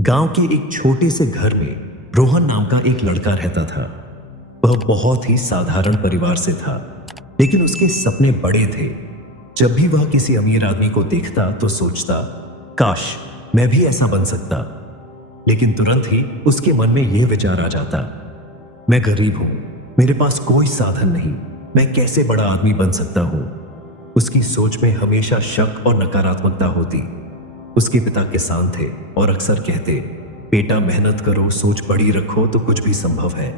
गांव के एक छोटे से घर में रोहन नाम का एक लड़का रहता था। वह बहुत ही साधारण परिवार से था, लेकिन उसके सपने बड़े थे। जब भी वह किसी अमीर आदमी को देखता तो सोचता, काश मैं भी ऐसा बन सकता। लेकिन तुरंत ही उसके मन में यह विचार आ जाता, मैं गरीब हूं, मेरे पास कोई साधन नहीं, मैं कैसे बड़ा आदमी बन सकता हूं। उसकी सोच में हमेशा शक और नकारात्मकता होती। उसके पिता किसान थे और अक्सर कहते, बेटा मेहनत करो, सोच बड़ी रखो तो कुछ भी संभव है।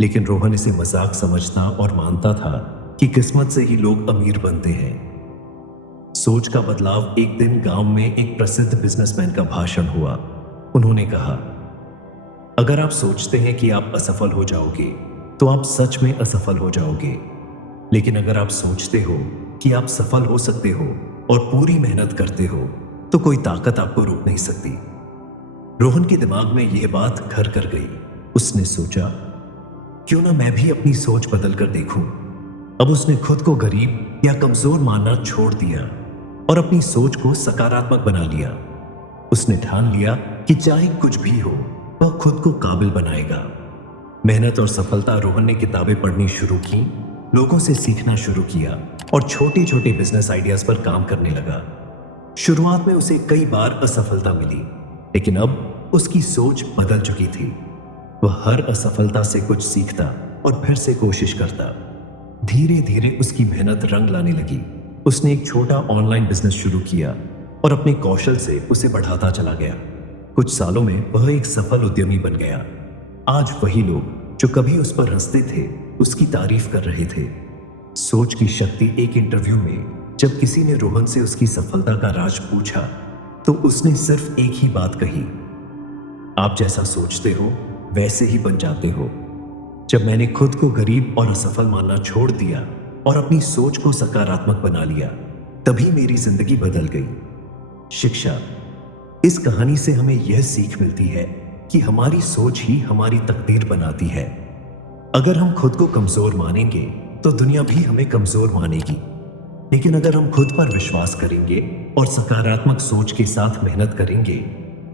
लेकिन रोहन इसे मजाक समझता और मानता था कि किस्मत से ही लोग अमीर बनते हैं। सोच का बदलाव एक दिन गांव में एक प्रसिद्ध बिजनेसमैन का भाषण हुआ। उन्होंने कहा, अगर आप सोचते हैं कि आप असफल हो जाओगे तो आप सच में असफल हो जाओगे। लेकिन अगर आप सोचते हो कि आप सफल हो सकते हो और पूरी मेहनत करते हो तो कोई ताकत आपको रोक नहीं सकती। रोहन के दिमाग में यह बात घर कर गई। उसने सोचा, क्यों ना मैं भी अपनी सोच बदल कर देखूं। अब उसने खुद को गरीब या कमजोर मानना छोड़ दिया और अपनी सोच को सकारात्मक बना लिया। उसने ठान लिया कि चाहे कुछ भी हो वह खुद को काबिल बनाएगा। मेहनत और सफलता। रोहन ने किताबें पढ़नी शुरू की, लोगों से सीखना शुरू किया और छोटे छोटे बिजनेस आइडियाज पर काम करने लगा। शुरुआत में उसे कई बार असफलता मिली, लेकिन अब उसकी सोच बदल चुकी थी। वह हर असफलता से कुछ सीखता और फिर से कोशिश करता। धीरे धीरे उसकी मेहनत रंग लाने लगी। उसने एक छोटा ऑनलाइन बिजनेस शुरू किया और अपने कौशल से उसे बढ़ाता चला गया। कुछ सालों में वह एक सफल उद्यमी बन गया। आज वही लोग जो कभी उस पर हंसते थे उसकी तारीफ कर रहे थे। सोच की शक्ति। एक इंटरव्यू में जब किसी ने रोहन से उसकी सफलता का राज पूछा तो उसने सिर्फ एक ही बात कही, आप जैसा सोचते हो वैसे ही बन जाते हो। जब मैंने खुद को गरीब और असफल मानना छोड़ दिया और अपनी सोच को सकारात्मक बना लिया, तभी मेरी जिंदगी बदल गई। शिक्षा। इस कहानी से हमें यह सीख मिलती है कि हमारी सोच ही हमारी तकदीर बनाती है। अगर हम खुद को कमजोर मानेंगे तो दुनिया भी हमें कमजोर मानेगी। लेकिन अगर हम खुद पर विश्वास करेंगे और सकारात्मक सोच के साथ मेहनत करेंगे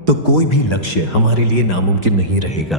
तो कोई भी लक्ष्य हमारे लिए नामुमकिन नहीं रहेगा।